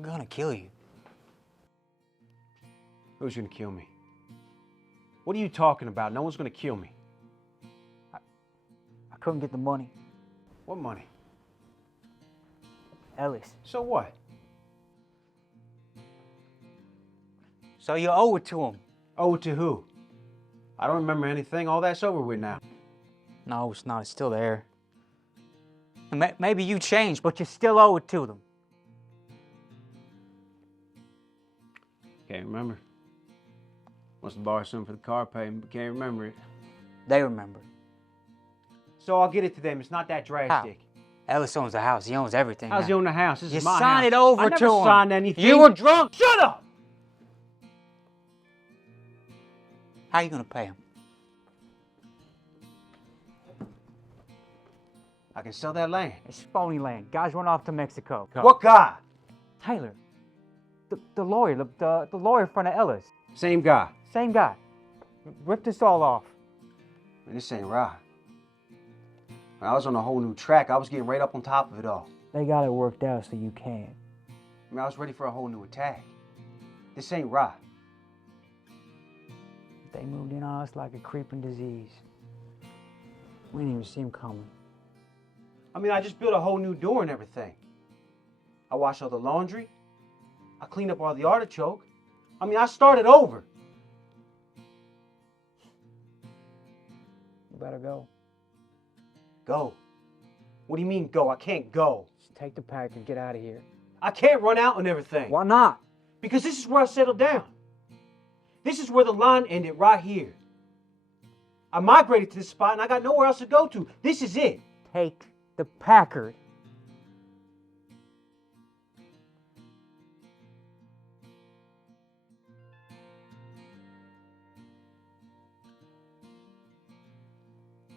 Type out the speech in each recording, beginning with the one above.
They're gonna kill you. Who's gonna kill me? What are you talking about? No one's gonna kill me. I couldn't get the money. What money? Ellis. So what? So you owe it to him. Owe it to who? I don't remember anything. All that's over with now. No, it's not. It's still there. And maybe you changed, but you still owe it to them. Can't remember. Must have borrowed something for the car payment, but can't remember it. They remember. So I'll get it to them. It's not that drastic. How? Ellis owns the house. He owns everything. How's he own the house? This you is my house. sign it over I to never him. signed anything. You were drunk. Shut up! How are you gonna pay him? I can sell that land. It's phony land. Guys run off to Mexico. What guy? Taylor. The lawyer. The lawyer in front of Ellis. Same guy. Same guy. Ripped us all off. Man, this ain't right. I was on a whole new track. I was getting right up on top of it all. They got it worked out so you can. I was ready for a whole new attack. This ain't right. They moved in on us like a creeping disease. We didn't even see him coming. I just built a whole new door and everything. I washed all the laundry. I cleaned up all the artichoke. I started over. You better go. Go? What do you mean go? I can't go. Just take the pack and get out of here. I can't run out and everything. Why not? Because this is where I settled down. This is where the line ended, right here. I migrated to this spot and I got nowhere else to go to. This is it. Take the Packard.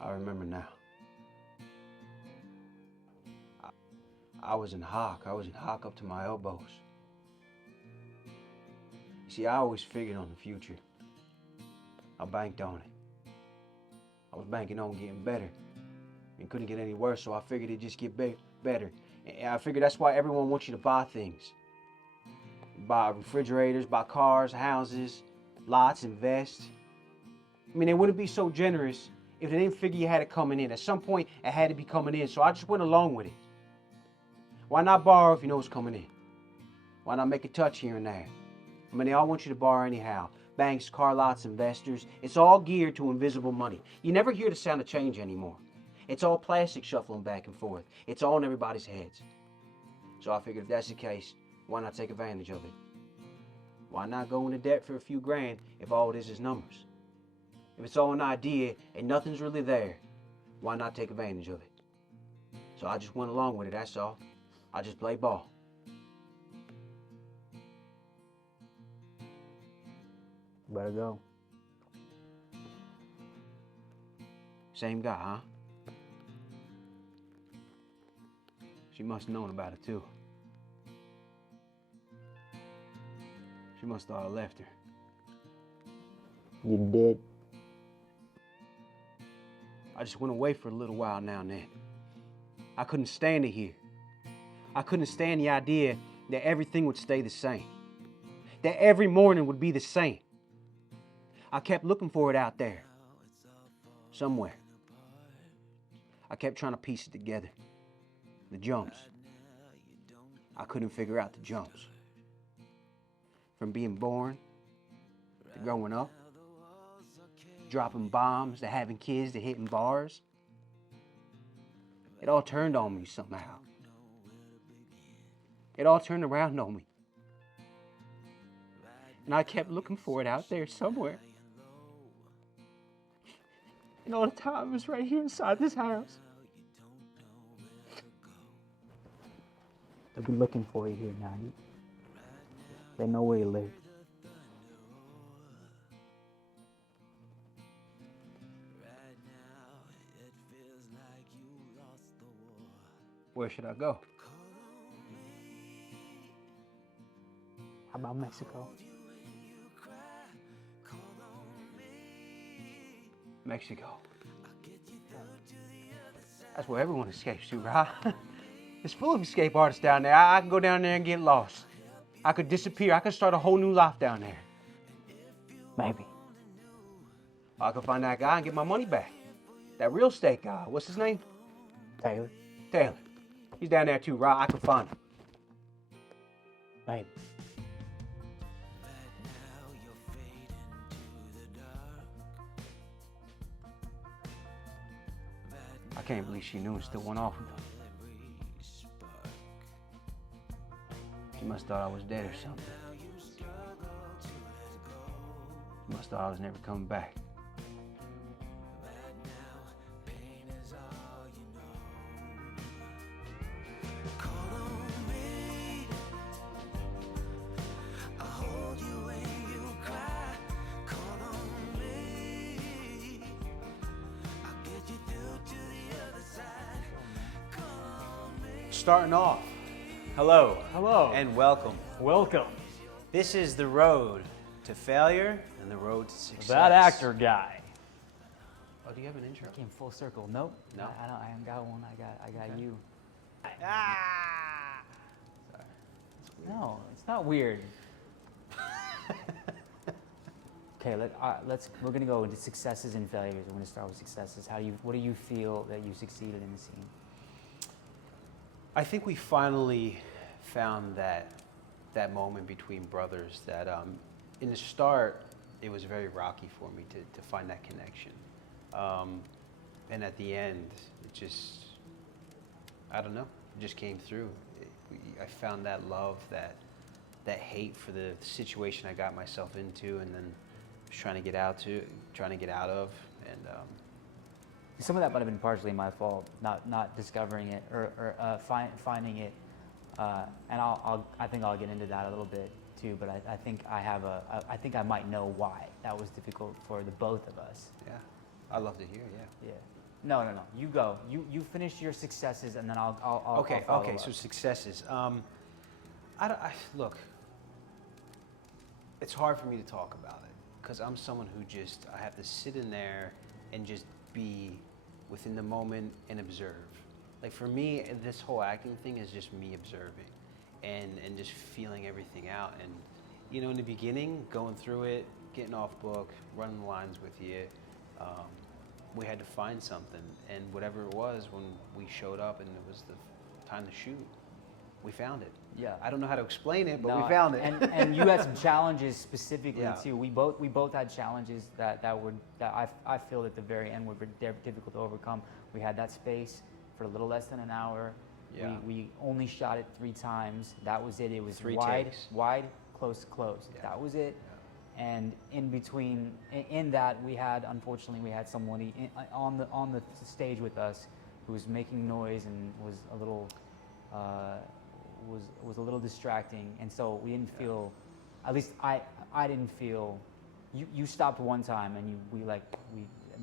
I remember now. I was in hock. I was in hock up to my elbows. See, I always figured on the future. I banked on it. I was banking on getting better. It couldn't get any worse, so I figured it'd just get better. And I figured that's why everyone wants you to buy things. Buy refrigerators, buy cars, houses, lots, invest. They wouldn't be so generous if they didn't figure you had it coming in. At some point, it had to be coming in, so I just went along with it. Why not borrow if you know it's coming in? Why not make a touch here and there? They all want you to borrow anyhow. Banks, car lots, investors. It's all geared to invisible money. You never hear the sound of change anymore. It's all plastic shuffling back and forth. It's all in everybody's heads. So I figured if that's the case, why not take advantage of it? Why not go into debt for a few grand if all it is numbers? If it's all an idea and nothing's really there, why not take advantage of it? So I just went along with it, that's all. I just play ball. Better go. Same guy, huh? She must have known about it too. She must have thought I left her. You did. I just went away for a little while now and then. I couldn't stand it here. I couldn't stand the idea that everything would stay the same. That every morning would be the same. I kept looking for it out there. Somewhere. I kept trying to piece it together. The jumps. I couldn't figure out the jumps. From being born, to growing up, dropping bombs, to having kids, to hitting bars. It all turned on me somehow. It all turned around on me. And I kept looking for it out there somewhere. And all the time it was right here inside this house. They'll be looking for you here now. They know where you live. Where should I go? How about Mexico? Mexico. That's where everyone escapes to, right? It's full of escape artists down there. I can go down there and get lost. I could disappear. I could start a whole new life down there. Maybe. I could find that guy and get my money back. That real estate guy. What's his name? Taylor. Taylor. He's down there too, right? I could find him. Maybe. I can't believe she knew and still went off with him. She must thought I was dead or something. She must thought I was never coming back. Starting off, hello. Hello. And welcome. Welcome. This is the road to failure and the road to success. That actor guy. Oh, do you have an intro? Came full circle. Nope. No. I don't. I haven't got one. I got you. Ah! Sorry. No, it's not weird. Okay, we're gonna go into successes and failures. We're gonna start with successes. What do you feel that you succeeded in the scene? I think we finally found that moment between brothers that in the start, it was very rocky for me to find that connection. And at the end, it just, I don't know, it just came through. I found that love, that hate for the situation I got myself into, and then was trying to get out of, and Some of that might have been partially my fault, not discovering it or finding it, and I think I'll get into that a little bit too. But I think I think I might know why that was difficult for the both of us. yeah, I'd love to hear, yeah. Yeah. No. You go. You finish your successes, and then I'll Okay, I'll follow okay. up. So successes. Look, it's hard for me to talk about it because I'm someone who I have to sit in there and just be within the moment and observe. Like for me, this whole acting thing is just me observing and just feeling everything out. And you know, in the beginning, going through it, getting off book, running the lines with you, we had to find something, and whatever it was, when we showed up and it was the time to shoot, we found it. Yeah. I don't know how to explain it, but No, we found it. And you had some challenges specifically Yeah. too. We both had challenges that I feel at the very end were difficult to overcome. We had that space for a little less than an hour. Yeah. We only shot it 3 times. That was it. It was 3 wide, takes. wide, close, close. Yeah. That was it. And in between, in that, unfortunately we had someone on the stage with us who was making noise and was a little was a little distracting, and so we didn't feel, at least I didn't feel. You stopped one time, and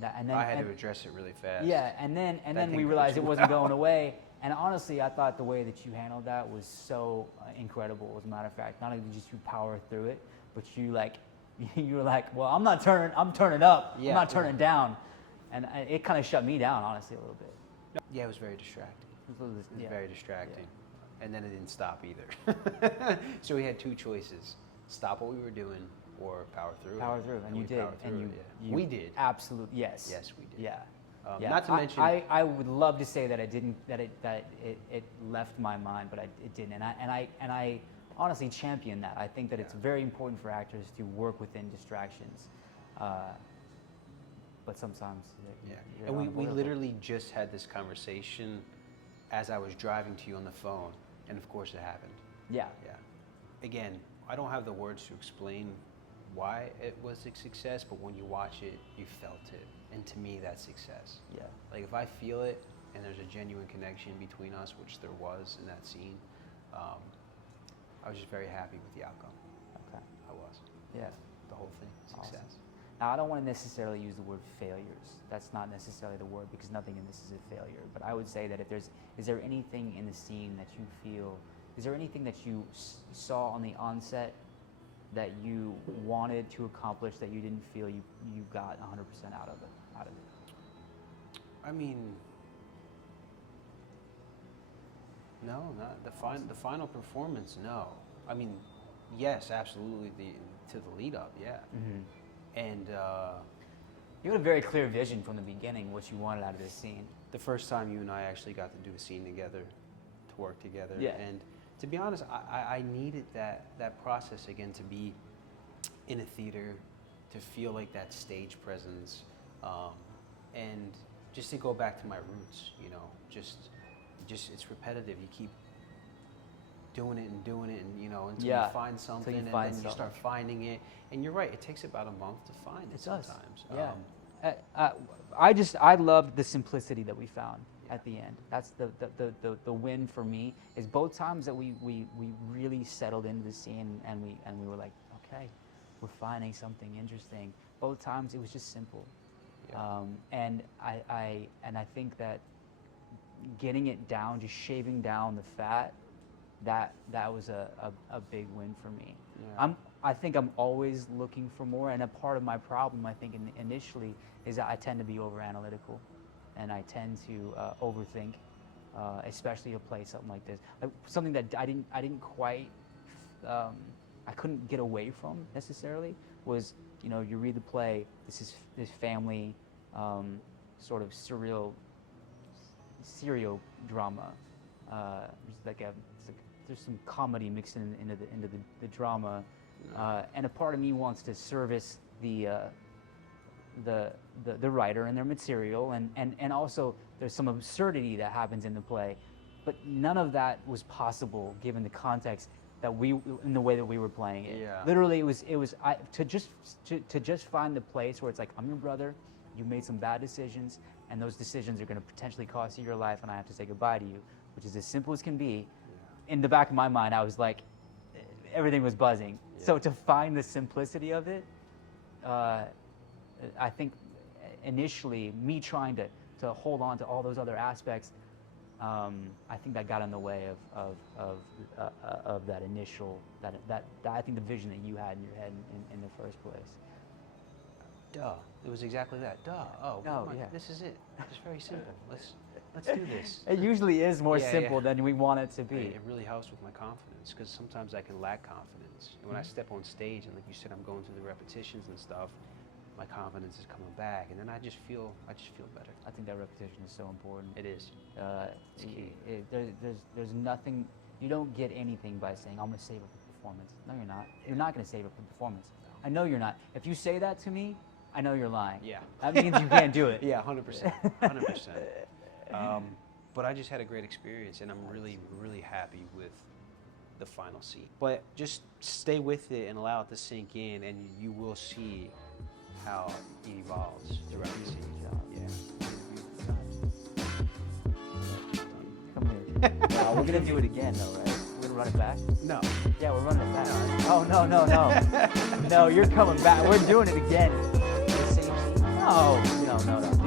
and then I had to address it really fast. Yeah, and then thing we goes realized it wasn't well. going away. And honestly, I thought the way that you handled that was so incredible. As a matter of fact, not only did you power through it, but you were like, well, I'm turning up. Yeah, I'm not turning down, and it kind of shut me down, honestly, a little bit. Yeah, it was very distracting. It was It was very distracting. Yeah. And then it didn't stop either. So we had 2 choices: stop what we were doing or power through it. Power through, and you we did, powered and through you, it, yeah. We did. Absolutely, yes. Yes, we did. Yeah. Not to mention, I would love to say that it left my mind, but it didn't, and I honestly champion that. I think that it's very important for actors to work within distractions, but sometimes you're and we unavoidable. literally just had this conversation as I was driving to you on the phone, and of course it happened. Yeah. Yeah. Again, I don't have the words to explain why it was a success, but when you watch it, you felt it. And to me, that's success. Yeah. Like if I feel it and there's a genuine connection between us, which there was in that scene, I was just very happy with the outcome. Okay. I was. Yeah. The whole thing, success. Awesome. Now, I don't want to necessarily use the word failures. That's not necessarily the word, because nothing in this is a failure. But I would say that is there anything in the scene that you feel, is there anything that you saw on the onset that you wanted to accomplish that you didn't feel you got 100% out of it? I mean, no, not the final performance. No, I mean, Yes, absolutely. To the lead up, yeah. And You had a very clear vision from the beginning what you wanted out of this scene. the first time you and I actually got to do a scene together, to work together, Yeah. and to be honest, I needed that process again, to be in a theater, to feel like that stage presence, and just to go back to my roots. You know, just it's repetitive. You keep doing it, and you know, until Yeah, you find something, you and find then you start finding it. And you're right; it takes about a month to find it. It does. Sometimes. Yeah. I loved the simplicity that we found at the end. That's the win for me. Is both times that we really settled into the scene, and we were like, okay, we're finding something interesting. Both times it was just simple. Yeah. And I think that getting it down, just shaving down the fat, that was a big win for me. Yeah. I think I'm always looking for more, and a part of my problem, I think, initially, is that I tend to be over analytical, and I tend to overthink, especially a play something like this, something that I didn't quite, I couldn't get away from necessarily. Was, you know, you read the play, this family, sort of serial drama. There's some comedy mixed into the drama, and a part of me wants to service the writer and their material, and also there's some absurdity that happens in the play, but none of that was possible given the context that in the way that we were playing it. Yeah. Literally, it was to just find the place where it's like, I'm your brother, you made some bad decisions, and those decisions are going to potentially cost you your life, and I have to say goodbye to you, which is as simple as can be. In the back of my mind, I was like, everything was buzzing. Yeah. So to find the simplicity of it, I think initially me trying to hold on to all those other aspects, I think that got in the way of that initial, that I think the vision that you had in your head in the first place. Duh. It was exactly that. Duh. Oh, No, come on, yeah. This is it. It's very simple. Let's do this. It usually is more Yeah, simple yeah. than we want it to be. It really helps with my confidence, because sometimes I can lack confidence. And when I step on stage, and like you said, I'm going through the repetitions and stuff, my confidence is coming back, and then I just feel better. I think that repetition is so important. It is. It's key. There's nothing, you don't get anything by saying, I'm going to save up the performance. No, you're not. You're not going to save up the performance. I know you're not. If you say that to me, I know you're lying. Yeah. That means you can't do it. Yeah, 100%. 100%. But I just had a great experience, and I'm really, really happy with the final scene. But just stay with it and allow it to sink in, and you will see how it evolves throughout the scene. Yeah. Come here. We're going to do it again, though, right? We're going to run it back? No. Yeah, we're running it back. Oh, no. No, you're coming back. We're doing it again. The same scene? No.